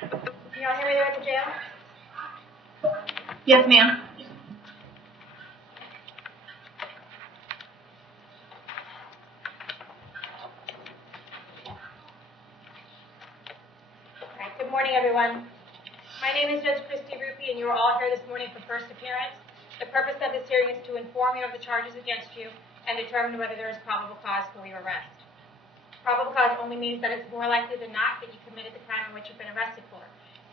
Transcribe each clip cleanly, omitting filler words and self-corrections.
Can y'all hear me there at the jail? Yes, ma'am. Good morning, everyone. My name is Judge Ruppe, and you are all here this morning for first appearance. The purpose of this hearing is to inform you of the charges against you and determine whether there is probable cause for your arrest. Probable cause only means that it's more likely than not that you committed the crime in which you've been arrested for.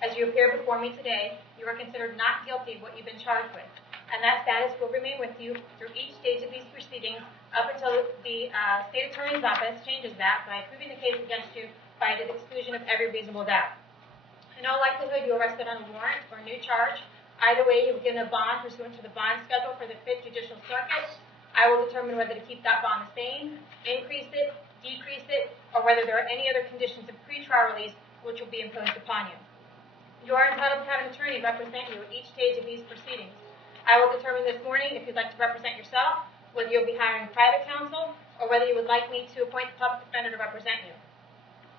As you appear before me today, you are considered not guilty of what you've been charged with, and that status will remain with you through each stage of these proceedings up until the state attorney's office changes that by proving the case against you by the exclusion of every reasonable doubt. In all likelihood, you are arrested on a warrant or a new charge. Either way, you will get a bond pursuant to the bond schedule for the 5th Judicial Circuit. I will determine whether to keep that bond the same, increase it, decrease it, or whether there are any other conditions of pretrial release which will be imposed upon you. You are entitled to have an attorney represent you at each stage of these proceedings. I will determine this morning if you'd like to represent yourself, whether you'll be hiring private counsel, or whether you would like me to appoint a public defender to represent you.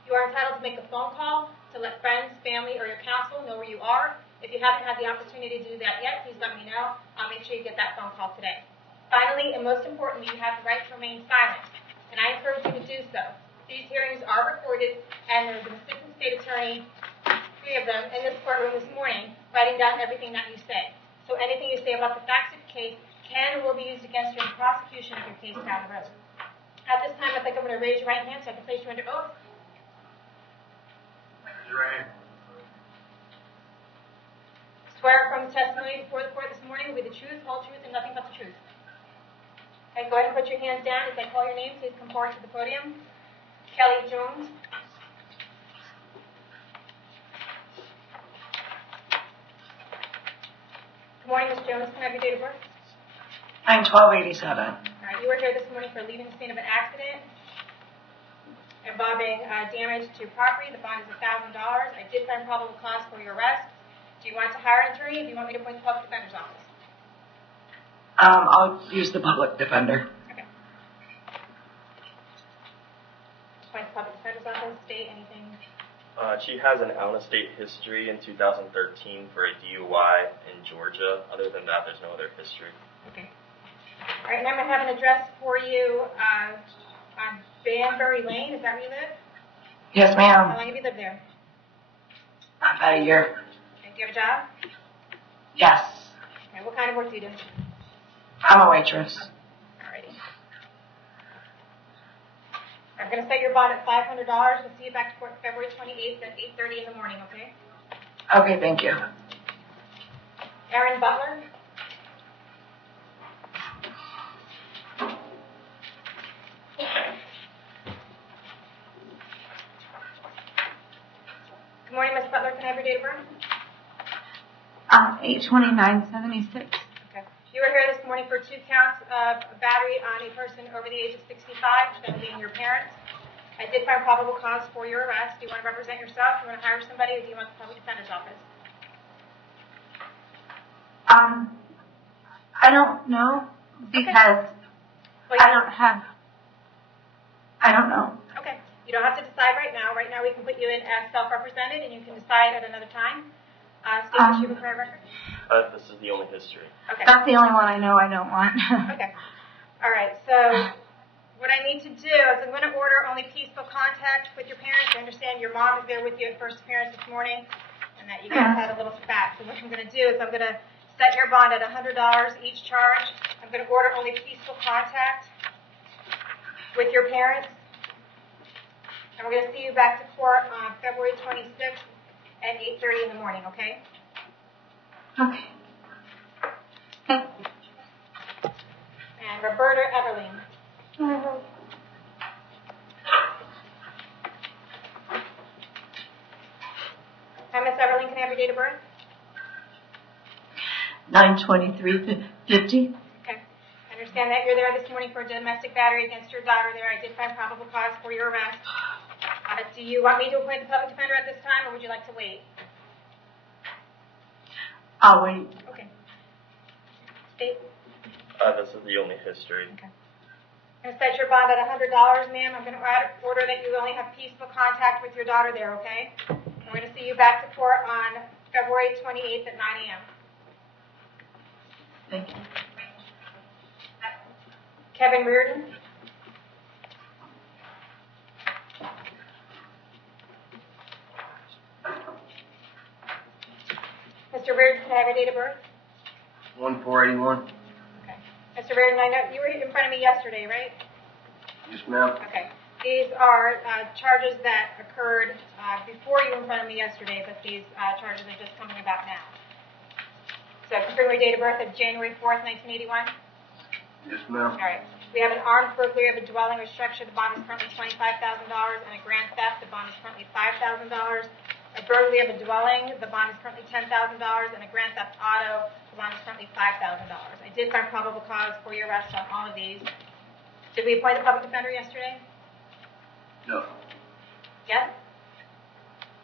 You are entitled to make a phone call to let friends, family, or your counsel know where you are. If you haven't had the opportunity to do that yet, please let me know. I'll make sure you get that phone call today. Finally, and most importantly, you have the right to remain silent, and I encourage you to do so. These hearings are recorded, and there's an assistant state attorney, 3 of them, in this courtroom this morning, writing down everything that you say. So anything you say about the facts of the case can and will be used against you in prosecution of your case down the road. At this time, I think I'm going to raise your right hand so I can place you under oath. Swear from the testimony before the court this morning will be the truth, whole truth, and nothing but the truth. Okay, go ahead and put your hands down. As I call your name, please come forward to the podium. Kelly Jones. Good morning, Ms. Jones. Can I have your date of birth? 9/12/87. All right, you were here this morning for leaving the scene of an accident involving damage to property. The bond is $1,000. I did find probable cause for your arrest. Do you want to hire an attorney, or do you want me to appoint the public defender's office? I'll use the public defender. Okay. Appoint the public defender's office. State anything? She has an out-of-state history in 2013 for a DUI in Georgia. Other than that, there's no other history. Okay. All right, and I'm going to have an address for you on Banbury Lane. Is that where you live? Yes, How ma'am. long have you lived there? About a year. Okay, do you have a job? Yes. Okay, what kind of work do you do? I'm a waitress. Alrighty. I'm going to set your bond at $500. We'll see you back to court February 28th at 8:30 in the morning, okay? Okay, thank you. Aaron Butler. Good morning, Ms. Butler. Can I have your date of birth? 8/29/76. Okay. You were here this morning for 2 counts of battery on a person over the age of 65, that being your parents. I did find probable cause for your arrest. Do you want to represent yourself? Do you want to hire somebody, or do you want the public defender's office? I don't know because Well, I don't know. Okay. You don't have to decide right now. Right now we can put you in as self-represented, and you can decide at another time. State the issue prior record. This is the only history. Okay. That's the only one I know I don't want. Okay. All right. So what I need to do is I'm going to order only peaceful contact with your parents. I understand your mom is there with you at first appearance this morning, and that you guys had a little spat. So what I'm going to do is I'm going to set your bond at $100 each charge. I'm going to order only peaceful contact with your parents. And we're going to see you back to court on February 26th at 8:30 in the morning, okay? Okay. And Roberta Everling. Hi, Miss Everling, can I have your date of birth? 9/23/50. Okay. I understand that you're there this morning for a domestic battery against your daughter there. I did find probable cause for your arrest. Do you want me to appoint the public defender at this time, or would you like to wait? I'll wait. Okay. State. This is the only history. Okay. I'm going to set your bond at $100, ma'am. I'm going to order that you only have peaceful contact with your daughter there, okay? We're going to see you back to court on February 28th at 9 a.m. Thank you. Kevin Reardon. Mr. Reardon, can I have your date of birth? 1481. Okay. Mr. Reardon, I know you were in front of me yesterday, right? Yes, ma'am. Okay. These are charges that occurred before you were in front of me yesterday, but these charges are just coming about now. So confirm your date of birth of January 4th, 1981. Yes, ma'am. All right. We have an armed burglary of a dwelling or structure. The bond is currently $25,000, and a grand theft. The bond is currently $5,000. A burglary of a dwelling. The bond is currently $10,000, and a grand theft auto. The bond is currently $5,000. I did find probable cause for your arrest on all of these. Did we appoint the public defender yesterday? No. Yes?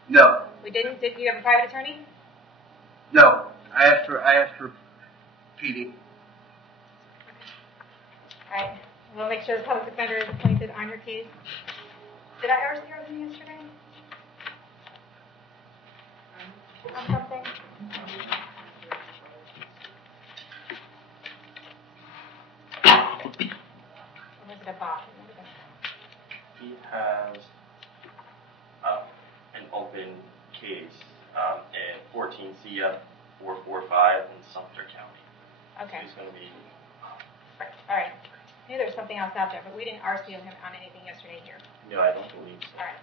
No. We didn't? Did you have a private attorney? No. I asked for PD. All right. We'll make sure the public defender is appointed on your case. Did I arrest you yesterday? On something? Or was it a bot? He has an open case in 14 CF 445 in Sumter County. Okay. So he's going to be. All right. Maybe there's something else out there, but we didn't RCO him on anything yesterday here. No, I don't believe so. All right.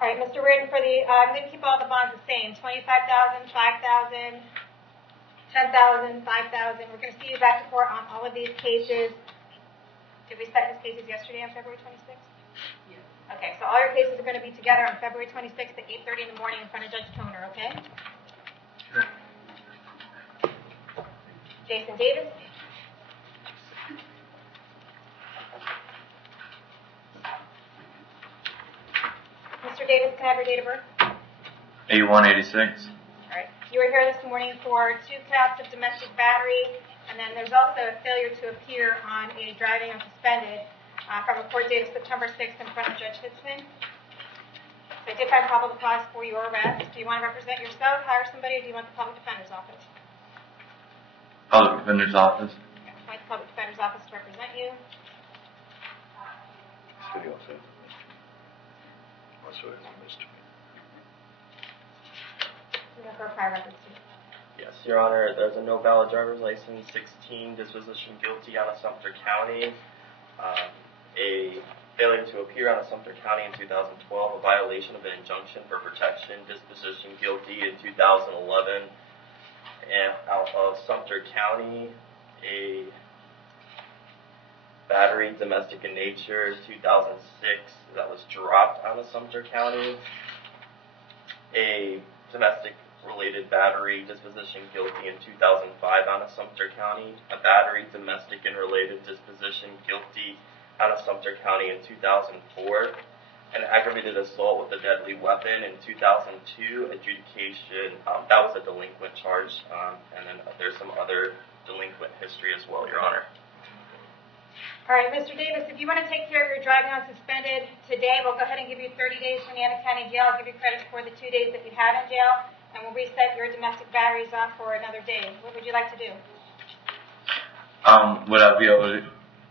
All right, Mr. Reardon, for the, I'm going to keep all the bonds the same, 25,000, 5,000, 10,000, 5,000. We're going to see you back to court on all of these cases. Did we set his cases yesterday on February 26th? Yes. Okay, so all your cases are going to be together on February 26th at 8:30 in the morning in front of Judge Toner, okay? Sure. Jason Davis. Mr. Davis, can I have your date of birth? 8186. All right. You were here this morning for 2 counts of domestic battery, and then there's also a failure to appear on a driving unsuspended from a court date of September 6th in front of Judge Hitzman. So I did find probable cause for your arrest. Do you want to represent yourself, hire somebody, or do you want the public defender's office? Public Defender's Office. Okay. Appoint the public defender's office to represent you. You have her prior records too. Yes, Your Honor, there's a no valid driver's license, 16, disposition guilty out of Sumter County, a failure to appear out of Sumter County in 2012, a violation of an injunction for protection, disposition guilty in 2011, and out of Sumter County, a battery domestic in nature, 2006, that was dropped out of Sumter County, a domestic related battery disposition guilty in 2005 out of Sumter County, a battery domestic and related disposition guilty out of Sumter County in 2004, an aggravated assault with a deadly weapon in 2002, adjudication, that was a delinquent charge, and then there's some other delinquent history as well, Your Honor. All right, Mr. Davis, if you want to take care of your driving unsuspended today, we'll go ahead and give you 30 days from the Anna County Jail. I'll give you credit for the 2 days that you have in jail, and we'll reset your domestic batteries off for another day. What would you like to do? Would I be able to?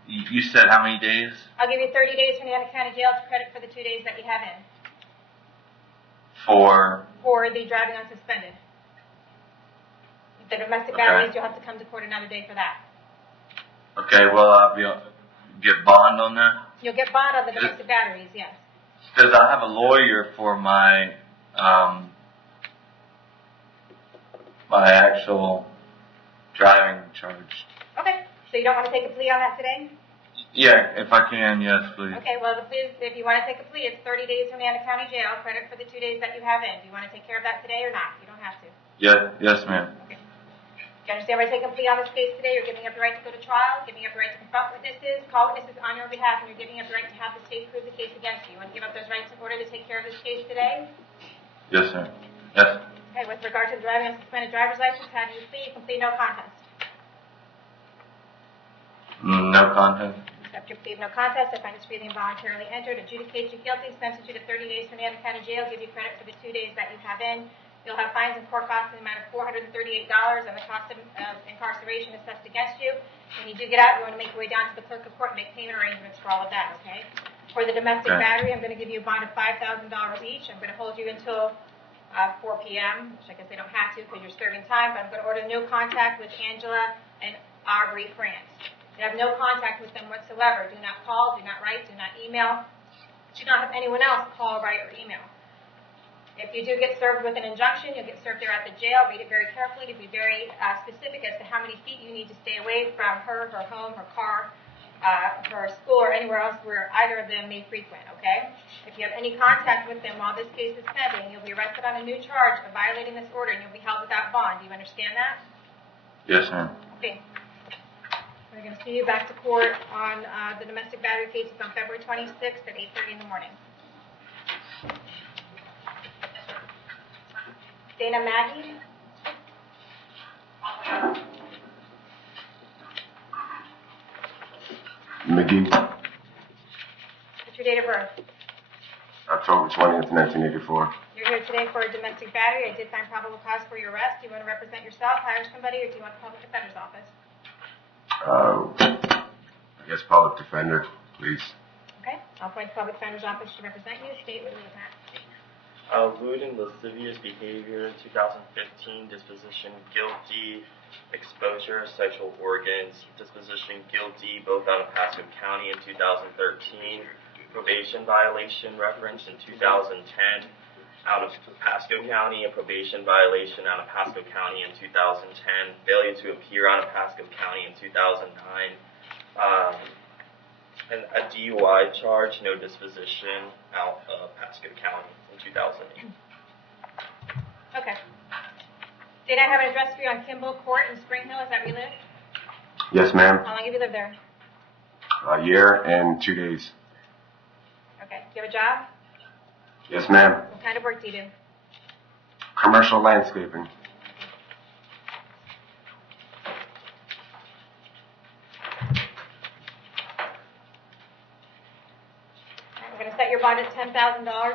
You said how many days? I'll give you 30 days from the Anna County Jail to credit for the 2 days that you have in. For the driving unsuspended. The domestic batteries, you'll have to come to court another day for that. Okay, will I be able to get bond on that? You'll get bond on the domestic batteries, yes. Because I have a lawyer for my my actual driving charge. Okay, so you don't want to take a plea on that today? Yeah, if I can, yes, please. Okay, well, the plea, if you want to take a plea, it's 30 days from the Anna County Jail, credit for the 2 days that you have in. Do you want to take care of that today or not? You don't have to. Yeah, yes, ma'am. Okay. Do you understand why taking a plea on this case today? You're giving up the right to go to trial, giving up the right to confront witnesses, call witnesses on your behalf, and you're giving up the right to have the state prove the case against you. You want to give up those rights in order to take care of this case today? Yes, sir. Yes. Okay, with regard to the driving unsuspended driver's license, how do you plead? You can plead no contest. No contest. Accept your plea of no contest. I find this freely and voluntarily entered. Adjudicate you guilty. Sentence you to 30 days from the County Jail. Give you credit for the 2 days that you have in. You'll have fines and court costs in the amount of $438 and the cost of incarceration assessed against you. When you do get out, you want to make your way down to the clerk of court and make payment arrangements for all of that, okay? For the domestic battery, I'm going to give you a bond of $5,000 each. I'm going to hold you until 4 p.m., which I guess they don't have to because you're serving time, but I'm going to order no contact with Angela and Aubrey France. You have no contact with them whatsoever. Do not call, do not write, do not email. Do not have anyone else call, write, or email. If you do get served with an injunction, you'll get served there at the jail. Read it very carefully to be very specific as to how many feet you need to stay away from her home, her car, her school, or anywhere else where either of them may frequent, okay? If you have any contact with them while this case is pending, you'll be arrested on a new charge of violating this order, and you'll be held without bond. Do you understand that? Yes, ma'am. Okay. We're going to see you back to court on the domestic battery cases on February 26th at 8:30 in the morning. Dana Maggie. McGee, What's your date of birth? October 20th, 1984. You're here today for a domestic battery. I did find probable cause for your arrest. Do you want to represent yourself, hire somebody, or do you want the public defender's office? I guess public defender, please. Okay. I'll appoint the public defender's office to represent you. State what it is, Matt. Lewd and lascivious behavior, 2015, disposition guilty, exposure of sexual organs, disposition guilty, both out of Pasco County in 2013, probation violation reference in 2010, out of Pasco County, and probation violation out of Pasco County in 2010, failure to appear out of Pasco County in 2009, and a DUI charge, no disposition out of Pasco County in 2008. Okay. Did I have an address for you on Kimball Court in Spring Hill? Is that where you live? Yes, ma'am. How long have you lived there? A year and 2 days. Okay. Do you have a job? Yes, ma'am. What kind of work do you do? Commercial landscaping. I'm going to set your bond at $10,000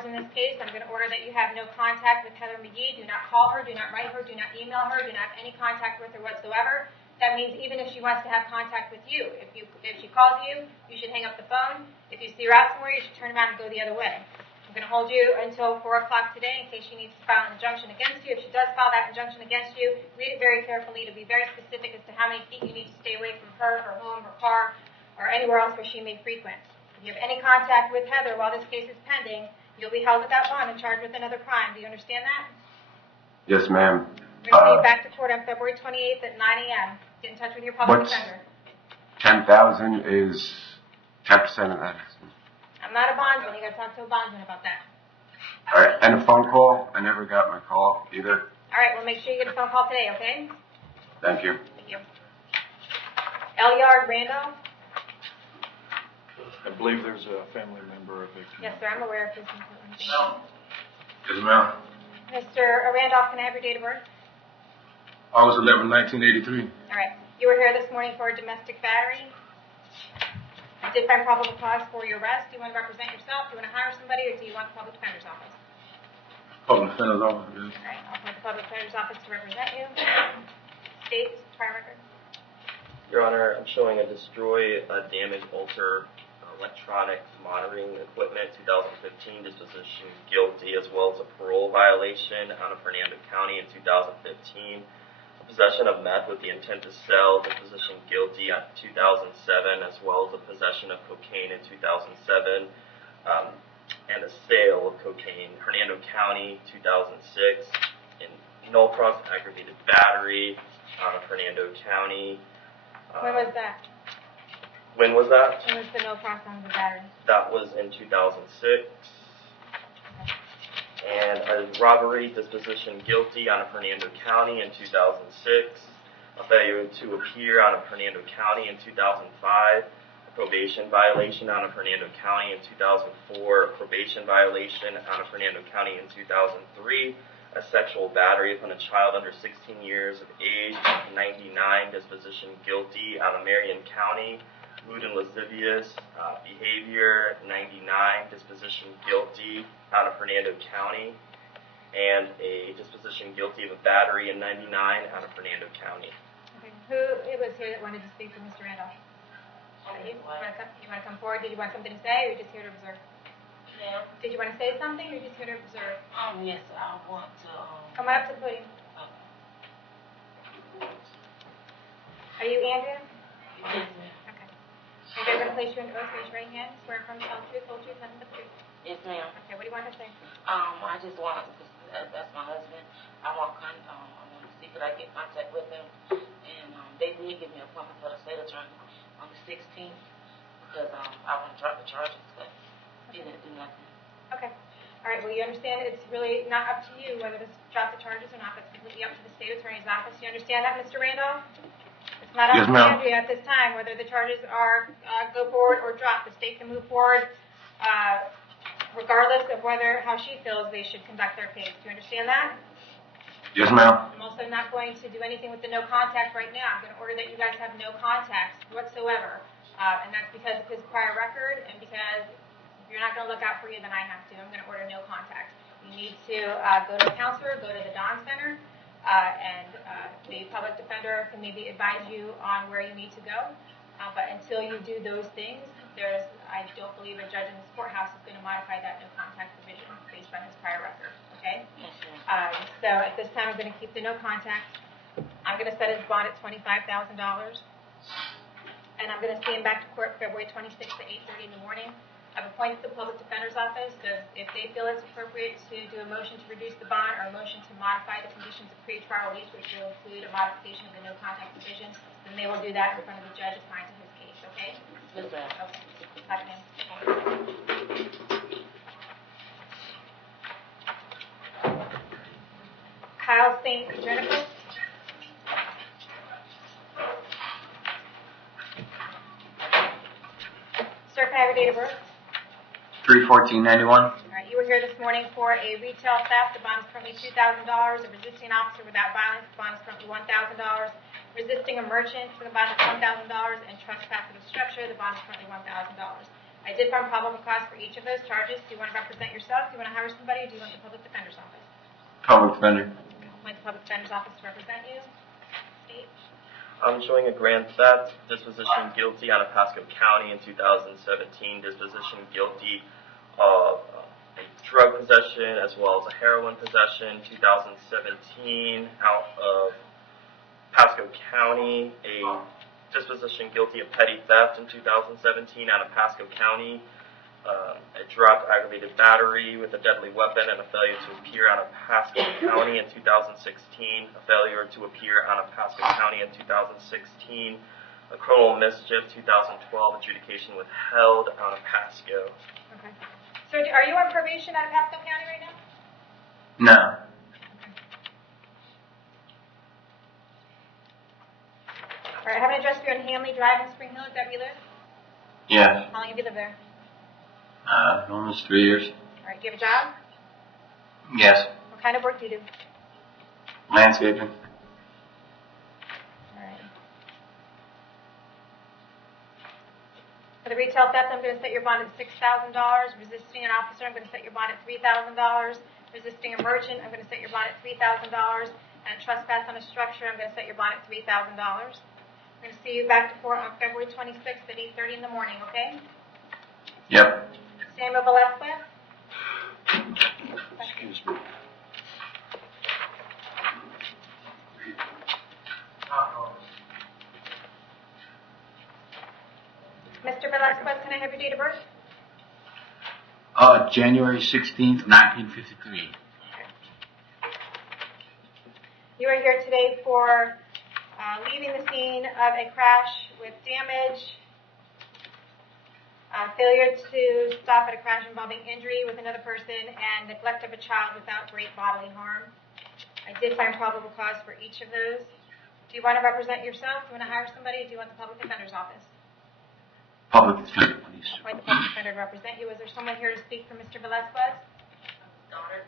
in this case. I'm going to order that you have no contact with Heather McGee. Do not call her, do not write her, do not email her, do not have any contact with her whatsoever. That means even if she wants to have contact with you, if she calls you, you should hang up the phone. If you see her out somewhere, you should turn around and go the other way. I'm going to hold you until 4 o'clock today in case she needs to file an injunction against you. If she does file that injunction against you, read it very carefully to be very specific as to how many feet you need to stay away from her, her home, her car, or anywhere else where she may frequent. If you have any contact with Heather while this case is pending, you'll be held without bond and charged with another crime. Do you understand that? Yes, ma'am. We're going to see you back to court on February 28th at 9 a.m. Get in touch with your public defender. 10,000 is 10% of that. I'm not a bondsman. You got to talk to a bondsman about that. All right, and a phone call. I never got my call either. All right, well, make sure you get a phone call today, okay? Thank you. Thank you. Elyard Randolph? I believe there's a family member, a victim. Yes, sir. I'm aware of his Yes, ma'am. Mr. Randolph, can I have your date of birth? August 11, 1983. All right. You were here this morning for a domestic battery. I did find probable cause for your arrest. Do you want to represent yourself? Do you want to hire somebody, or do you want the public defender's office? Public defender's office. All right. I'll put the public defender's office to represent you. State, prior record. Your Honor, I'm showing a destroy, damage, alter electronic monitoring equipment, 2015, disposition guilty, as well as a parole violation out of Hernando County in 2015. Possession of meth with the intent to sell, disposition guilty at 2007, as well as a possession of cocaine in 2007, and a sale of cocaine, Hernando County, 2006, in null cross aggravated battery out of Hernando County. When was that? When was that? When was the no cross on the battery? That was in 2006. And a robbery disposition guilty out of Hernando County in 2006. A failure to appear out of Hernando County in 2005. A probation violation out of Hernando County in 2004. A probation violation out of Hernando County in 2003. A sexual battery upon a child under 16 years of age, 99, disposition guilty out of Marion County, lewd and lascivious behavior, 99, disposition guilty out of Hernando County, and a disposition guilty of a battery in 99 out of Hernando County. Okay. Who it was here that wanted to speak for Mr. Randolph? You want to come forward? Did you want something to say, or are you just here to observe? Yeah. Did you want to say something, or are you just here to observe? Yes, I want to, Come on up to the podium. Are you Andrea? Yes, ma'am. Okay. And they're going to place you in oath. Raise your right hand. Swear from tell the truth, whole truth, nothing but the truth. Yes, ma'am. Okay. What do you want to say? I just want, that's my husband. I want to see could I get contact with him. And, they did give me an appointment for the state attorney on the 16th because, I want to drop the charges, but he didn't do nothing. Okay. All right. Well, you understand it's really not up to you whether to drop the charges or not. That's completely up to the state attorney's office. You understand that, Mr. Randolph? It's not up Yes, to ma'am. Andrea at this time whether the charges are go forward or drop. The state can move forward regardless of how she feels they should conduct their case. Do you understand that? Yes, ma'am. I'm also not going to do anything with the no contact right now. I'm going to order that you guys have no contact whatsoever. And that's because of his prior record and because if you're not going to look out for you, then I have to. I'm going to order no contact. You need to go to a counselor, go to the Dawn Center, and the public defender can maybe advise you on where you need to go. But until you do those things, I don't believe a judge in this courthouse is going to modify that no contact provision based on his prior record. Okay? Yes, ma'am. So at this time, I'm going to keep the no contact. I'm going to set his bond at $25,000. And I'm going to see him back to court February 26th at 8:30 in the morning. I've appointed the public defender's office, so if they feel it's appropriate to do a motion to reduce the bond or a motion to modify the conditions of pretrial release, which will include a modification of the no contact provision, then they will do that in front of the judge assigned to his case, okay? Yes, ma'am. Okay. Have him. Kyle St. Jenifer. Sir, can I have your date of birth? 3/14/91. All right, you were here this morning for a retail theft. The bond is currently $2,000. A resisting officer without violence, the bond is currently $1,000. Resisting a merchant for the bond is $1,000. And trespass of a structure, the bond is currently $1,000. I did find probable cause for each of those charges. Do you want to represent yourself? Do you want to hire somebody? Or do you want the public defender's office? Public defender. Want the public defender's office to represent you? State. I'm showing a grand theft, disposition guilty out of Pasco County in 2017, disposition guilty of a drug possession as well as a heroin possession, 2017 out of Pasco County, a disposition guilty of petty theft in 2017 out of Pasco County, a drug aggravated battery with a deadly weapon and a failure to appear out of Pasco County in 2016, a failure to appear out of Pasco County in 2016, a criminal mischief 2012 adjudication withheld out of Pasco. Okay. So are you on probation out of Pasco County right now? No. All right, I have an address for you on Hanley Drive in Spring Hill. Is that where you live? Yes. How long have you lived there? Almost 3 years. All right, do you have a job? Yes. What kind of work do you do? Landscaping. All right. For the retail theft, I'm going to set your bond at $6,000. Resisting an officer, I'm going to set your bond at $3,000. Resisting a merchant, I'm going to set your bond at $3,000. And trespass on a structure, I'm going to set your bond at $3,000. I'm going to see you back to court on February 26th at 8:30 in the morning, okay? Yep. Samuel Velasquez? Excuse me. Mr. Velasquez, can I have your date of birth? January 16th, 1953. You are here today for leaving the scene of a crash with damage, failure to stop at a crash involving injury with another person, and neglect of a child without great bodily harm. I did find probable cause for each of those. Do you want to represent yourself? Do you want to hire somebody? Or do you want the public defender's office? Public defender, please. I want the public defender to represent you. Is there someone here to speak for Mr. Velasquez? Daughter.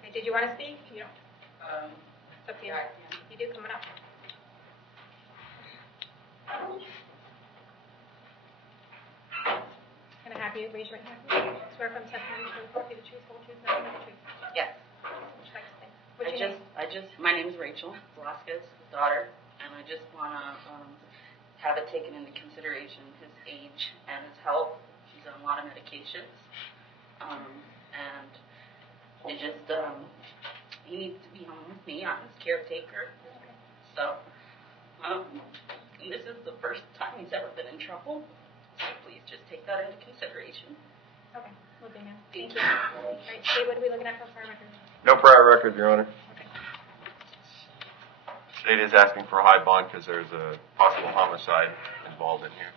Okay, did you want to speak? You don't. It's up to you. You do coming up. Can I have you raise your right hand? Swear from testimony to report the truth, whole truth, nothing but the truth. Yes. What would you like to say? What's your name? My name is Rachel Velasquez, his daughter, and I just want to have it taken into consideration, his age and his health. He's on a lot of medications, and it just, he needs to be home with me. I'm his caretaker. So, this is the first time he's ever been in trouble. So please just take that into consideration. Okay, we'll do now. Thank you. All right, State, what are we looking at for prior record? No prior record, Your Honor. Okay. State is asking for a high bond because there's a possible homicide involved in here.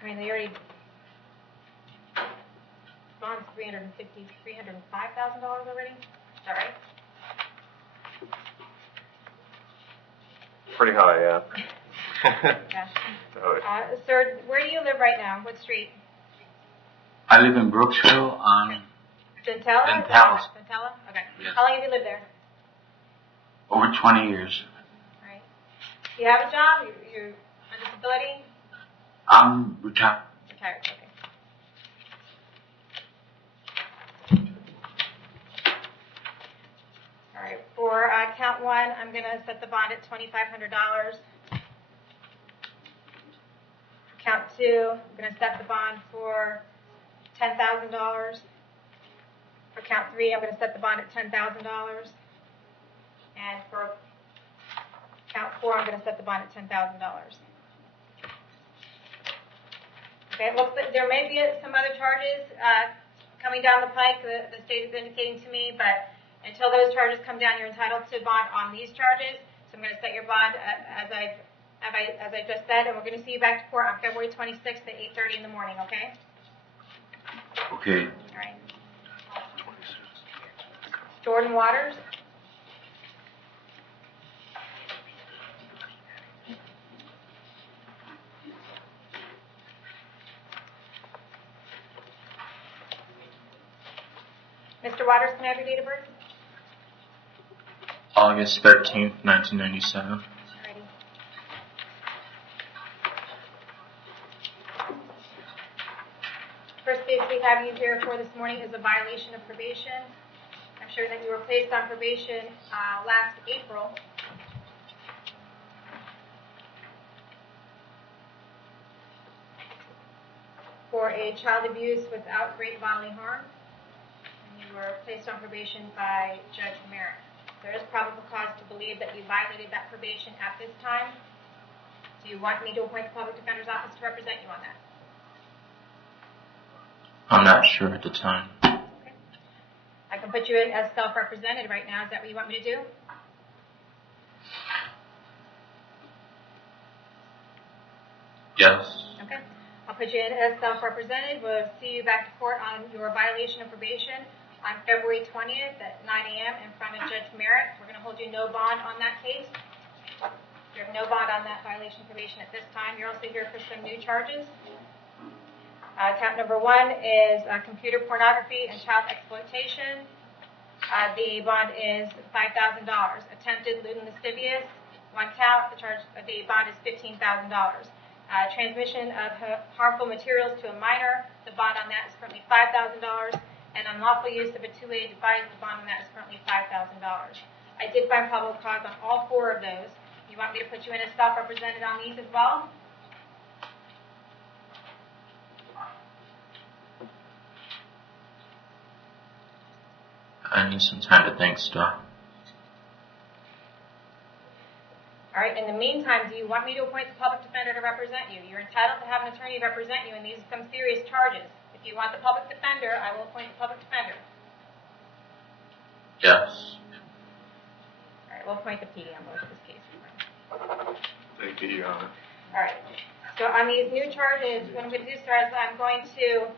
I mean, they already bond's $305,000 already. Is that right? Pretty high, yeah. Yeah. So, Sir, where do you live right now? What street? I live in Brooksville on Dentella? Dentella. Dentella? Okay. Yes. How long have you lived there? over 20 years. All right. Do you have a job? You're on disability? I'm retired. Retired, okay. All right, for count one, I'm going to set the bond at $2,500. Count two, I'm going to set the bond for $10,000. For count three, I'm going to set the bond at $10,000. And for count four, I'm going to set the bond at $10,000. Okay, it looks like there may be some other charges coming down the pike. The state is indicating to me, but until those charges come down, you're entitled to bond on these charges. So I'm going to set your bond as I just said, and we're going to see you back to court on February 26th at 8:30 in the morning. Okay? Okay. All right. Jordan Waters. Mr. Waters, can I have your date of birth? August 13th, 1997. Alrighty. First case we have you here for this morning is a violation of probation. I'm sure that you were placed on probation last April. For a child abuse without great bodily harm. You were placed on probation by Judge Merritt. There is probable cause to believe that you violated that probation at this time. Do you want me to appoint the Public Defender's Office to represent you on that? I'm not sure at the time. Okay. I can put you in as self-represented right now. Is that what you want me to do? Yes. Okay. I'll put you in as self-represented. We'll see you back to court on your violation of probation on February 20th at 9 a.m. in front of Judge Merritt. We're going to hold you no bond on that case. You have no bond on that violation of probation at this time. You're also here for some new charges. Count number one is computer pornography and child exploitation. The bond is $5,000. Attempted lewd and lascivious, one count. The bond is $15,000. Transmission of harmful materials to a minor. The bond on that is currently $5,000. And unlawful use of a two-way device, the bond on that is currently $5,000. I did find probable cause on all four of those. You want me to put you in as self-represented on these as well? I need some time to think still. All right, in the meantime, do you want me to appoint the public defender to represent you? You're entitled to have an attorney represent you, and these are some serious charges. If you want the public defender, I will appoint the public defender. Yes. All right, we'll appoint the PD on both of these cases. thank you, Your Honor. All right, so on these new charges, what I'm going to do, sir, is I'm going to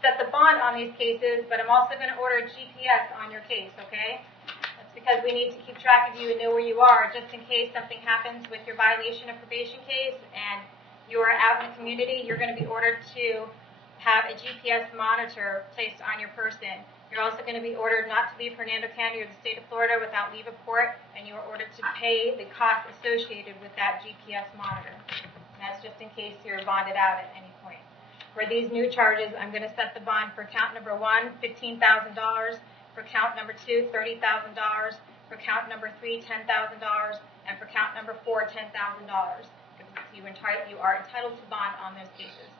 set the bond on these cases, but I'm also going to order a GPS on your case, okay? That's because we need to keep track of you and know where you are, just in case something happens with your violation of probation case and you are out in the community. You're going to be ordered to have a GPS monitor placed on your person. You're also going to be ordered not to leave Hernando County or the state of Florida without leave of court, and you are ordered to pay the cost associated with that GPS monitor. And that's just in case you're bonded out at any point. For these new charges, I'm going to set the bond for count number 1, $15,000, for count number 2, $30,000, for count number 3, $10,000, and for count number 4, $10,000. You are entitled to bond on those cases.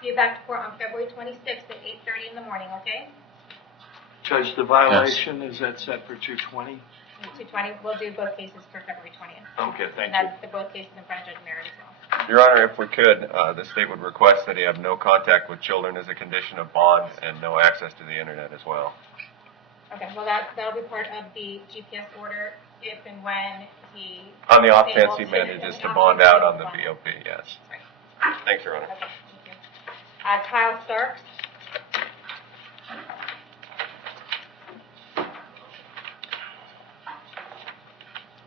See you back to court on February 26th at 8:30 in the morning, okay? Judge, the violation, is that set for 220? 220, we'll do both cases for February 20th. Okay, thank And you. that's both cases in front of Judge Merritt as well. Your Honor, if we could, the state would request that he have no contact with children as a condition of bond and no access to the internet as well. Okay, well that'll be part of the GPS order if and when he... On the off is chance able he to- manages to off bond chance out he on the bond. BOP, yes. Right. Thanks, Your Honor. Okay, thank you. Kyle Starks.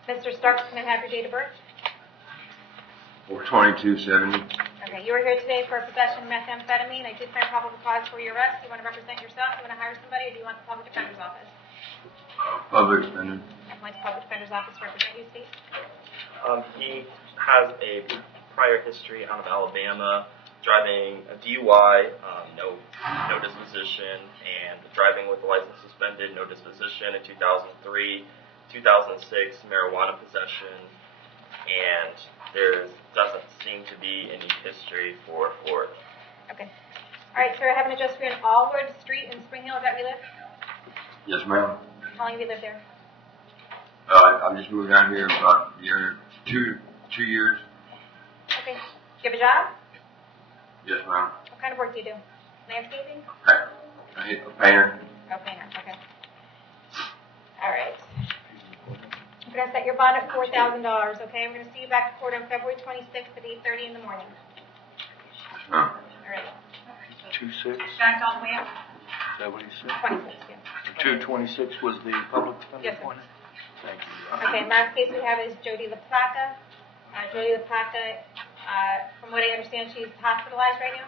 Mr. Starks, can I have your date of birth? 2270. Okay, you are here today for possession of methamphetamine. I did find probable cause for your arrest. Do you want to represent yourself? Do you want to hire somebody, or do you want the public defender's office? Public defender. I'd like the public defender's office to represent you, Steve. He has a prior history out of Alabama, driving a DUI, no disposition, and driving with the license suspended, no disposition in 2003, 2006, marijuana possession, and there doesn't seem to be any history for Ford. Okay. All right, sir, I have an address for you on Allwood Street in Spring Hill. Is that where you live? Yes, ma'am. How long have you lived there? I'm just moved down here about a year, two years. Okay. Do you have a job? Yes, ma'am. What kind of work do you do? Landscaping? I hit a painter. Oh, painter. Okay. All right. I'm going to set your bond at $4,000, okay? We're going to see you back to court on February 26th at 8:30 in the morning. Yes, ma'am. All right. 26? Back all the way up? Is that what you said? 26, yeah. 226 was the public defender Yes, sir. appointed? Thank you. Okay, last case we have is Jody LaPlaca. Jody LaPlaca, from what I understand, she's hospitalized right now?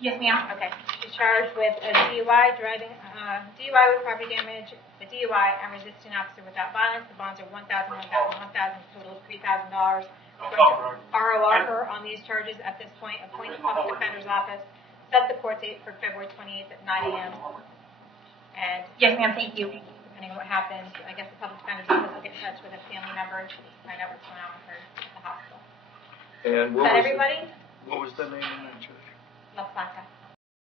Yes, ma'am. Okay. She's charged with a DUI, DUI with property damage, a DUI, and resisting officer without violence. The bonds are $1,000, total of $3,000. ROR her on these charges at this point, appoint the public defender's office, set the court date for February 28th at 9 a.m. And yes, ma'am, thank you. Depending on what happens, I guess the public defender's office will get in touch with a family member to find out what's going on with her at the hospital. And Is that everybody? What was the name of that judge? La Placa.